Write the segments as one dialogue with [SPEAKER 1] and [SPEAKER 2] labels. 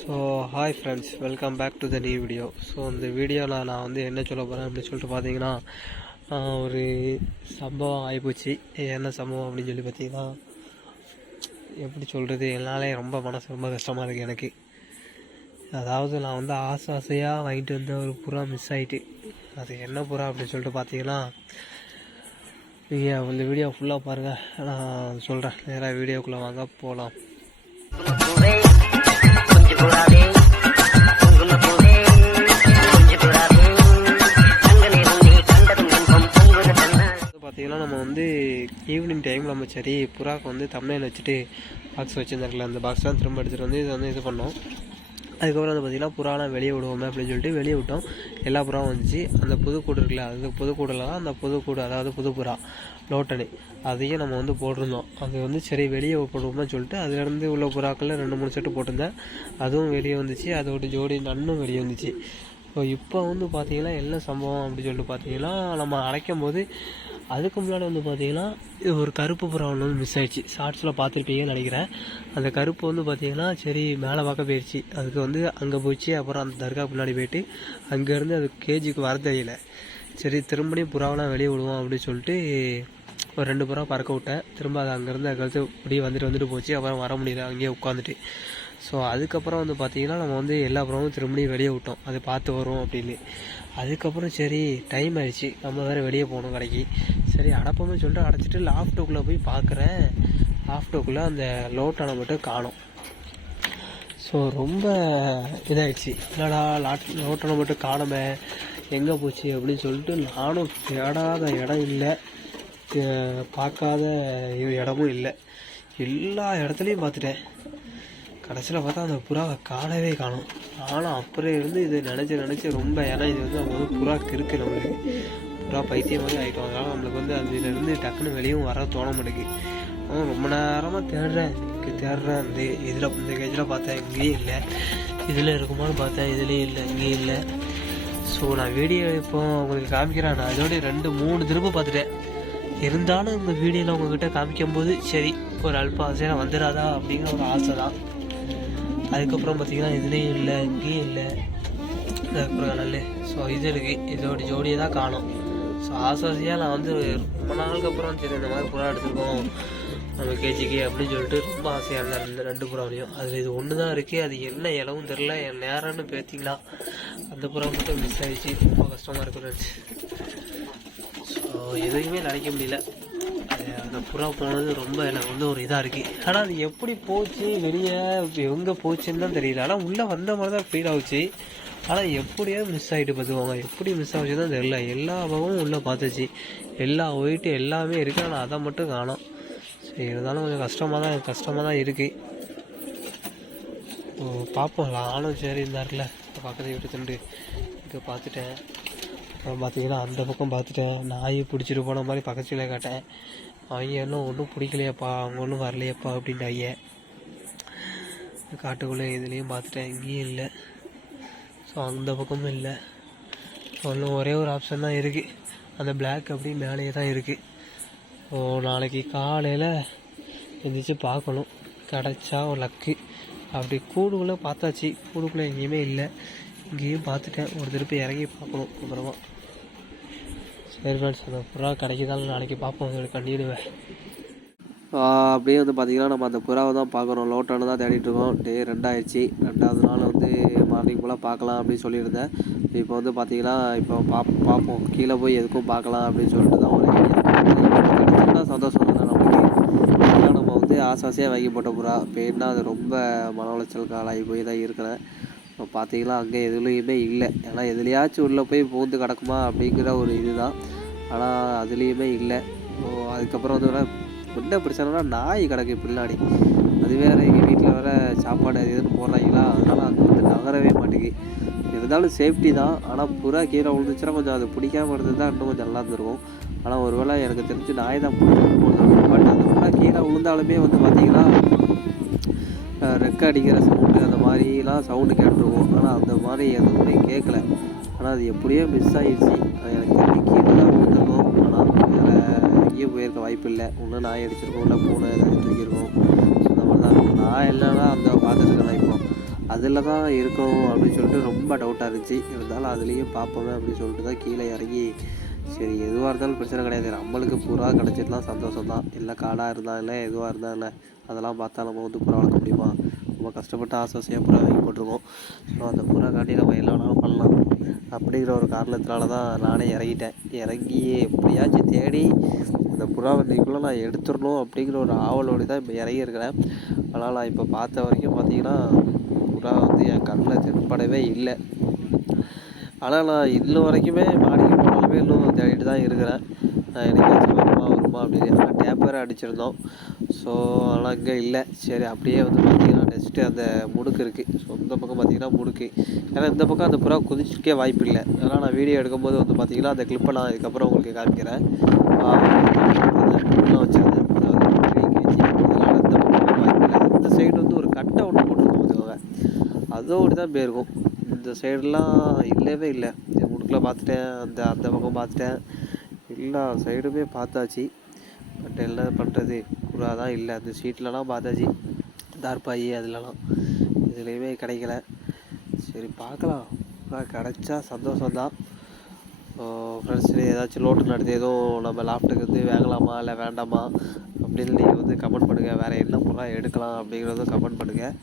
[SPEAKER 1] So hi friends welcome back to the new video so இந்த வீடியோவில் நான் வந்து என்ன சொல்ல போகிறேன் அப்படின்னு சொல்லிட்டு பார்த்தீங்கன்னா ஒரு சம்பவம் ஆகிப்போச்சு என்ன சம்பவம் அப்படின்னு சொல்லி பார்த்தீங்கன்னா எப்படி சொல்கிறது என்னாலே ரொம்ப மனசு ரொம்ப கஷ்டமாக இருக்குது எனக்கு. அதாவது நான் வந்து ஆசை ஆசையாக வாங்கிட்டு வந்த ஒரு புறா மிஸ் ஆகிட்டு அது என்ன புறா அப்படின்னு சொல்லிட்டு பார்த்தீங்கன்னா நீங்கள் இந்த வீடியோ ஃபுல்லாக பாருங்கள் நான் சொல்கிறேன் நேராக வீடியோக்குள்ளே வாங்க போகலாம் சரி புறாக்கு வந்து தமிழில் வச்சுட்டு பாக்ஸ் வச்சுருந்தாருல அந்த பாக்ஸ் தான் திரும்ப எடுத்துகிட்டு வந்து இதை வந்து இது பண்ணோம். அதுக்கப்புறம் வந்து பார்த்திங்கன்னா புறாலாம் வெளியே விடுவோமே அப்படின்னு சொல்லிட்டு வெளியே விட்டோம். எல்லா புறாவும் வந்துச்சு. அந்த புதுக்கூடு இருக்குல்ல அது புதுக்கூடில் தான் அந்த புதுக்கூடு அதாவது புது புறா லோட்டனு அதையும் நம்ம வந்து போட்டிருந்தோம். அது வந்து சரி வெளியே போடுவோம்னு சொல்லிட்டு அதுலேருந்து உள்ள புறாக்களில் ரெண்டு மூணு செட்டு போட்டிருந்தேன். அதுவும் வெளியே வந்துச்சு. அதோட ஜோடி நன்னும் வெளியே வந்துச்சு. ஸோ இப்போ வந்து பார்த்திங்கன்னா என்ன சம்பவம் அப்படின்னு சொல்லிட்டு பார்த்தீங்கன்னா நம்ம அடைக்கும் போது அதுக்கு முன்னாடி வந்து பார்த்தீங்கன்னா இது ஒரு கருப்பு புறா ஒன்று வந்து மிஸ் ஆயிடுச்சு. ஷார்ட்ஸில் பார்த்துருப்பீங்கன்னு நினைக்கிறேன். அந்த கருப்பு வந்து பார்த்தீங்கன்னா சரி மேலே பார்க்க போயிடுச்சு அதுக்கு வந்து அங்கே போச்சு அப்புறம் அந்த தர்கா முன்னாடி போயிட்டு அங்கேருந்து அது கேஜிக்கு வர தெரியல. சரி திரும்பியும் புறாவெலாம் வெளியே விடுவோம் அப்படின்னு சொல்லிட்டு ஒரு ரெண்டு புறா பறக்க விட்டேன். திரும்ப அது அங்கேருந்து அதுக்கடுத்து அப்படியே வந்துட்டு வந்துட்டு போச்சு. அப்புறம் வர முடியல அங்கேயே உட்காந்துட்டு ஸோ அதுக்கப்புறம் வந்து பார்த்தீங்கன்னா நம்ம வந்து எல்லா புறாவும் திரும்பியும் வெளியே விட்டோம். அதை பார்த்து வரும் அப்படின்னு. அதுக்கப்புறம் சரி டைம் ஆயிடுச்சு. நம்ம வேறு வெளியே போகணும் கடைக்கு. சரி அடப்போமே சொல்லிட்டு அடைச்சிட்டு லாஃப்டோக்குள்ளே போய் பார்க்குறேன் லாஃப்டோக்குள்ளே அந்த லோட்டானை மட்டும் காணும். ஸோ ரொம்ப இதாகிடுச்சு என்னடா லாட் லோட்டான மட்டும் காணுமே. எங்கே போச்சு அப்படின்னு சொல்லிட்டு நானும் தேடாத இடம் இல்லை. பார்க்காத இடமும் இல்லை. எல்லா இடத்துலையும் பார்த்துட்டேன். கடைசியில் பார்த்தா அந்த புறாவை காணவே காணும். ஆனால் அப்புறம் இருந்து இது நினச்சி நினச்சி ரொம்ப ஏன்னா இது வந்து அவங்க வந்து புறாக்கு இருக்குது நம்மளுக்கு. புறா பைத்தியம் மாதிரி ஆகிட்டோம் அதனால் நம்மளுக்கு வந்து அதுலேருந்து டக்குன்னு வெளியும் வர தோண மாட்டேங்குது. அவன் ரொம்ப நேரமாக தேடுறேன். இங்கே தேடுறேன். இந்த இதில் இந்த கேஜில் பார்த்தேன். இங்கேயும் இல்லை. இதில் இருக்குமான்னு பார்த்தேன். இதுலேயும் இல்லை. இங்கேயும் இல்லை. ஸோ நான் வீடியோ இப்போ உங்களுக்கு காமிக்கிறேன். நான் அதோடய ரெண்டு மூணு திரும்ப பார்த்துட்டேன். இருந்தாலும் இந்த வீடியோவில் உங்ககிட்ட காமிக்கும்போது சரி ஒரு அல்ப ஆசையாக வந்துடாதா அப்படிங்கிற ஒரு ஆசை தான் அதுக்கப்புறம் பார்த்தீங்கன்னா இதுலேயும் இல்லை இங்கேயும் இல்லை. அதுக்கப்புறம் நல்ல ஸோ இது இருக்குது இதோட ஜோடியை தான் காணும். ஸோ ஆசாசியாக நான் வந்து ரொம்ப நாளுக்கு அப்புறம் சரி இந்த மாதிரி புறா எடுத்துருக்கோம். நம்ம கேஜிக்கு அப்படின்னு சொல்லிட்டு ரொம்ப ஆசையாக இருந்தேன் இந்த ரெண்டு புறாவிலையும் அதில் இது ஒன்று தான் இருக்குது அது என்ன இலவும் தெரில என் நேரம்னு பேத்திங்களா? அந்த புறா மட்டும் மிஸ் ஆகிடுச்சு ரொம்ப கஷ்டமாக இருக்கு ஸோ எதுவுமே நினைக்க முடியல. அந்த புறா போனது ரொம்ப எனக்கு வந்து ஒரு இதாக இருக்குது ஆனால் அது எப்படி போச்சு? வெளியே எங்கே போச்சுன்னு தான் தெரியல. ஆனால் உள்ளே வந்த மாதிரி தான் ஃபீல் ஆகுச்சு ஆனால் எப்படியோ மிஸ் ஆகிட்டு பார்த்துக்கோங்க எப்படி மிஸ் ஆகுச்சுன்னு தான் தெரியல. எல்லா பகமும் உள்ளே பார்த்துச்சு. எல்லா ஒயிட்டு எல்லாமே இருக்குது ஆனால் அதை மட்டும் காணோம். சரி இருந்தாலும் கொஞ்சம் கஷ்டமாக தான் கஷ்டமாக தான் இருக்குது ஓ பார்ப்போம் நானும் சரி இருந்தார்ல பக்கத்து வீட்டு திண்டு. இங்கே பார்த்துட்டேன். அப்புறம் பார்த்தீங்கன்னா அந்த பக்கம் பார்த்துட்டேன். நாயை பிடிச்சிட்டு போன மாதிரி பக்கத்தில் காட்டேன். அவங்க இன்னும் ஒன்றும் பிடிக்கலையாப்பா அவங்க ஒன்றும் வரலையப்பா அப்படின்ட்டாங்க காட்டுக்குள்ளே இதுலேயும் பார்த்துட்டேன் இங்கேயும் இல்லை. ஸோ அந்த பக்கமும் இல்லை. இன்னும் ஒரே ஒரு ஆப்ஷன் தான் இருக்குது அந்த பிளாக் அப்படி மேலேயே தான் இருக்குது ஓ நாளைக்கு காலையில் எந்திரிச்சு பார்க்கணும். கிடச்சா ஒரு லக்கு அப்படி கூடுக்குள்ளே பார்த்தாச்சு. கூடுக்குள்ளே எங்கேயுமே இல்லை. இங்கேயும் பார்த்துட்டேன். ஒரு திருப்பி இறங்கி பார்க்கணும் அப்புறமா சரி ஃப்ரெண்ட்ஸ் அந்த புறா கிடைக்குதாலும் நாளைக்கு பார்ப்போம். உங்களுக்கு கண்டிடுவேன் அப்படியே வந்து பார்த்தீங்கன்னா நம்ம அந்த புறாவை தான் பார்க்குறோம் லோட்டானு தான் தேடிட்டு இருக்கோம். டே ரெண்டாயிடுச்சு. ரெண்டாவது நாள் வந்து மார்னிங் போல் பார்க்கலாம் அப்படின்னு சொல்லியிருந்தேன். இப்போ வந்து பார்த்தீங்கன்னா இப்போ பாப் பார்ப்போம். கீழே போய் எதுக்கும் பார்க்கலாம் அப்படின்னு சொல்லிட்டு தான் ஒரு ஐடியா சந்தோஷம் தான் நம்ம வந்து ஆசை ஆசையாக வாங்கி போட்ட புறா. இப்போ என்ன அது ரொம்ப மன உளைச்சல் காலாகி போய் தான் இருக்கிறேன். இப்போ பார்த்தீங்கன்னா அங்கே எதுலேயுமே இல்லை. ஏன்னா எதுலையாச்சும் உள்ளே போய் பூந்து கிடக்குமா அப்படிங்கிற ஒரு இதுதான். ஆனால் அதுலேயுமே இல்லை. ஓ, அதுக்கப்புறம் வந்து என்ன பிரச்சனைனா நாய் கிடக்கு பின்னாடி. அது வேறு எங்கள் வீட்டில் வேறு சாப்பாடு அது இதுன்னு போடுறாங்களா? அதனால் அங்கே வந்து நகரவே மாட்டேங்குது. இருந்தாலும் சேஃப்டி தான். ஆனால் புறா கீழே விழுந்துச்சுன்னா கொஞ்சம் அது பிடிக்காமல் இருந்தது தான் இன்னும் கொஞ்சம் நல்லா இருந்திருக்கும். ஆனால் ஒருவேளை எனக்கு தெரிஞ்சு நாய் தான் பிடிச்சிருக்கும் பட் அந்த புறா கீழே விழுந்தாலுமே வந்து பார்த்திங்கன்னா ரெக்க அடிக்கிற சவுண்டு அந்த மாதிரிலாம் சவுண்டு கேட்டிருக்கோம். ஆனால் அந்த மாதிரி எதுவுமே கேட்கல ஆனால் அது எப்படியோ மிஸ் ஆகிடுச்சு அது எனக்கு தெரிஞ்சு கீழே தான் விழுந்திருக்கும். ஆனால் வேறு எங்கேயும் போயிருக்க வாய்ப்பு இல்லை. ஒன்று நாய் அடிச்சிருக்கோம் இல்லை பூனை ஏதாவது தூக்கியிருக்கோம். அந்த மாதிரி தான். இருக்கும் நான் இல்லைன்னா அந்த பார்த்துருக்கேன் இப்போ அதில் தான் இருக்கும் அப்படின்னு சொல்லிட்டு ரொம்ப டவுட்டாக இருந்துச்சு. இருந்தாலும் அதுலேயும் பார்ப்போமே அப்படின்னு சொல்லிட்டு தான் கீழே இறங்கி சரி எதுவாக இருந்தாலும் பிரச்சனை கிடையாது. நம்மளுக்கு புறா கிடச்சிட்டுலாம் சந்தோஷம் தான் இல்லை காடாக இருந்தால் இல்லை எதுவாக இருந்தால் இல்லை. அதெல்லாம் பார்த்தா நம்ம வந்து புறா வளர்க்க முடியுமா? ரொம்ப கஷ்டப்பட்டு ஆசை ஆசையாக புறா வாங்கி போட்டிருக்கோம். ஸோ அந்த புறா காட்டி நம்ம என்ன வேணாலும் பண்ணலாம். அப்படிங்கிற ஒரு காரணத்தினால தான் நானே இறங்கிட்டேன். இறங்கி எப்படியாச்சும் தேடி அந்த புறா வண்டிக்குள்ளே நான் எடுத்துடணும் அப்படிங்கிற ஒரு ஆவலோடு தான் இப்போ இறங்கியிருக்கிறேன் ஆனால் நான் இப்போ பார்த்த வரைக்கும் பார்த்தீங்கன்னா புறா வந்து என் கண்ணில் தென்படவே இல்லை. ஆனால் நான் இன்ன வரைக்குமே மாடிக்கு போனாலுமே தான் இருக்கிறேன். நான் எனக்காச்சும் வருமா வருமா அப்படின்னு ஆனால் டேப் வேறு அடிச்சிருந்தோம். ஸோ ஆனால் இங்கே இல்லை. சரி அப்படியே வந்து பார்த்தீங்கன்னா நெக்ஸ்ட்டு அந்த முடுக்கு இருக்குது ஸோ இந்த பக்கம் பார்த்தீங்கன்னா முடுக்கு. ஏன்னா இந்த பக்கம் அந்த புறா குதிச்சிருக்கே வாய்ப்பு இல்லை. ஆனால் நான் வீடியோ எடுக்கும்போது வந்து பார்த்தீங்கன்னா அந்த கிளிப்பை நான் இதுக்கப்புறம் உங்களுக்கு காமிக்கிறேன். வச்சுருந்தேன். அந்த இந்த பக்கம் வாய்ப்பு இல்லை. இந்த சைடு வந்து ஒரு கட்டை ஒன்று போட்டுருக்கோம் பார்த்துக்கோங்க அதோடு தான் போயிருக்கும் இந்த சைடெலாம் இல்லவே இல்லை. முடுக்கில் பார்த்துட்டேன் அந்த அந்த பக்கம் பார்த்துட்டேன் எல்லா சைடுமே பார்த்தாச்சு. பட் என்ன பண்ணுறது புறா தான் இல்லை. அந்த சீட்லலாம் பார்த்தாச்சு. தார்பாயி அதுலலாம். இதுலேயுமே கிடைக்கல. சரி பார்க்கலாம். கிடச்சா கிடைச்சா சந்தோஷம் தான் ஃப்ரெண்ட்ஸ் ஏதாச்சும் லோட்டு நடத்தி எதுவும் நம்ம லாஃப்ட்டுக்கு வந்து வாங்கலாமா? இல்லை வேண்டாமா? அப்படின்னு நீங்கள் வந்து கமெண்ட் பண்ணுங்கள் வேறு என்ன புறா எடுக்கலாம் அப்படிங்கிறதும் கமெண்ட் பண்ணுங்கள்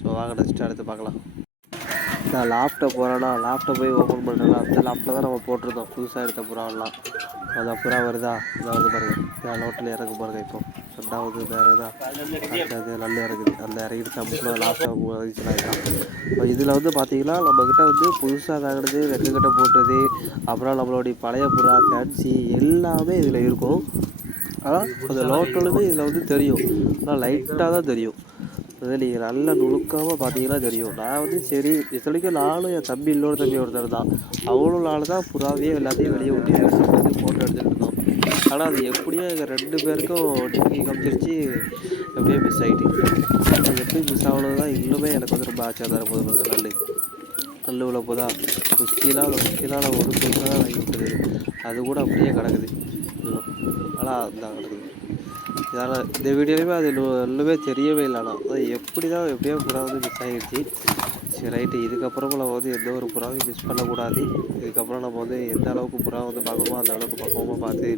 [SPEAKER 1] ஸோ வாங்க நெக்ஸ்ட்டு அடுத்து பார்க்கலாம். நான் லாப்டை போகிறேன்னா லாஃப்ட்டை போய் ஓப்பன் பண்ணுறேன்னா அந்த லாஃப்ட்டில் தான் நம்ம போட்டிருந்தோம். புதுசாக எடுத்த புறாவெல்லாம் அதான் புறா வருதா இதான் வந்து பாருங்கள் நான் நோட்டில் இறக்க பாருங்கள் இப்போ ரெண்டாவது வேறு தான் அடுத்தது நல்ல இறங்குது அந்த இறங்கிட்டு நம்மளும் லாஸ்ட்டாக இறங்கிச்சுனா இதில் வந்து பார்த்தீங்கன்னா நம்மக்கிட்ட வந்து புதுசாக வாங்கினது வெட்டுக்கட்டை போட்டது அப்புறம் நம்மளுடைய பழைய புறா ஃபேன்சி எல்லாமே இதில் இருக்கும் ஆனால் அந்த லோட்டலுமே இதில் வந்து தெரியும் ஆனால் லைட்டாக தான் தெரியும் அது நீங்கள் நல்லா நுணுக்காமல் பார்த்தீங்கன்னா தெரியும் நான் வந்து சரி இத்தனைக்கும் நானும் என் தம்பி இன்னொரு தம்பி ஒருத்தர் தான் அவ்வளோ நாள் தான் புறாவே எல்லாத்தையும் வெளியே விட்டு எடுத்துட்டு வந்து ஃபோட்டோ எடுத்துகிட்டு இருந்தோம் ஆனால் அது எப்படியோ எங்கள் ரெண்டு பேருக்கும் டிக்கி காமிச்சிருச்சு எப்படியோ மிஸ் ஆகிட்டு அது எப்படி மிஸ் ஆகணும் தான் இன்னுமே எனக்கு வந்து ரொம்ப ஆச்சரியம் தான் கொஞ்சம் நல்லு நல்லு உள்ள போதா குஸ்திலாம் அந்த குஸ்திலாம் ஒரு பொருள் தான் வாங்கி விட்டுது அது கூட அப்படியே கிடக்குது. ஆனால் அதுதான் கிடக்குது. இதனால் இந்த வீடியோலையுமே அது இன்னும் இன்னுமே தெரியவே இல்லை ஆனால் அது எப்படி தான் எப்படியோ கூட வந்து மிஸ் ஆகிடுச்சு சரி ரைட்டு. இதுக்கப்புறம் நம்ம வந்து எந்த ஒரு புறாவையும் மிஸ் பண்ணக்கூடாது. இதுக்கப்புறம் நம்ம வந்து எந்த அளவுக்கு புறா வந்து பார்க்கணுமோ அந்த அளவுக்கு பக்குவமாக பார்த்து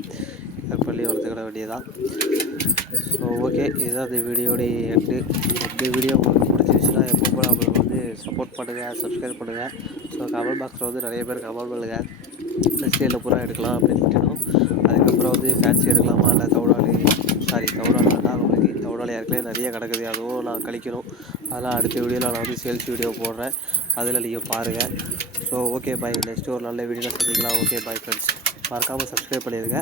[SPEAKER 1] இது பண்ணி வளர்த்துக்கிட வேண்டியதான் ஸோ ஓகே இதுதான் இந்த வீடியோடைய எட்டு இந்த வீடியோ உங்களுக்கு பிடிச்சிருச்சுன்னா எப்போ போல நம்மளுக்கு வந்து சப்போர்ட் பண்ணுங்கள் சப்ஸ்கிரைப் பண்ணுங்கள் ஸோ கமெண்ட் பாக்ஸில் வந்து நிறைய பேர் கமெண்ட் பண்ணுங்கள் நெக்ஸ்ட் புறா எடுக்கலாம் அப்படின்னு நினைக்கணும் அதுக்கப்புறம் வந்து ஃபேன்சி எடுக்கலாமா? இல்லை தௌடாலி சாரி தௌடாலி வேண்டாம் ஏற்கனவே நிறைய கிடக்குது. அதுவும் நான் கழிக்கணும். அதெல்லாம் அடுத்த வீடியோவில் நான் வந்து சேல்ஸ் வீடியோ போடுறேன். அதில் நீங்கள் பாருங்கள் ஸோ ஓகே பாய் நெக்ஸ்ட்டு ஒரு நல்ல வீடியோவில் சந்திக்கலாம். ஓகே பாய் ஃப்ரெண்ட்ஸ் மறக்காமல் சப்ஸ்கிரைப் பண்ணிடுங்க.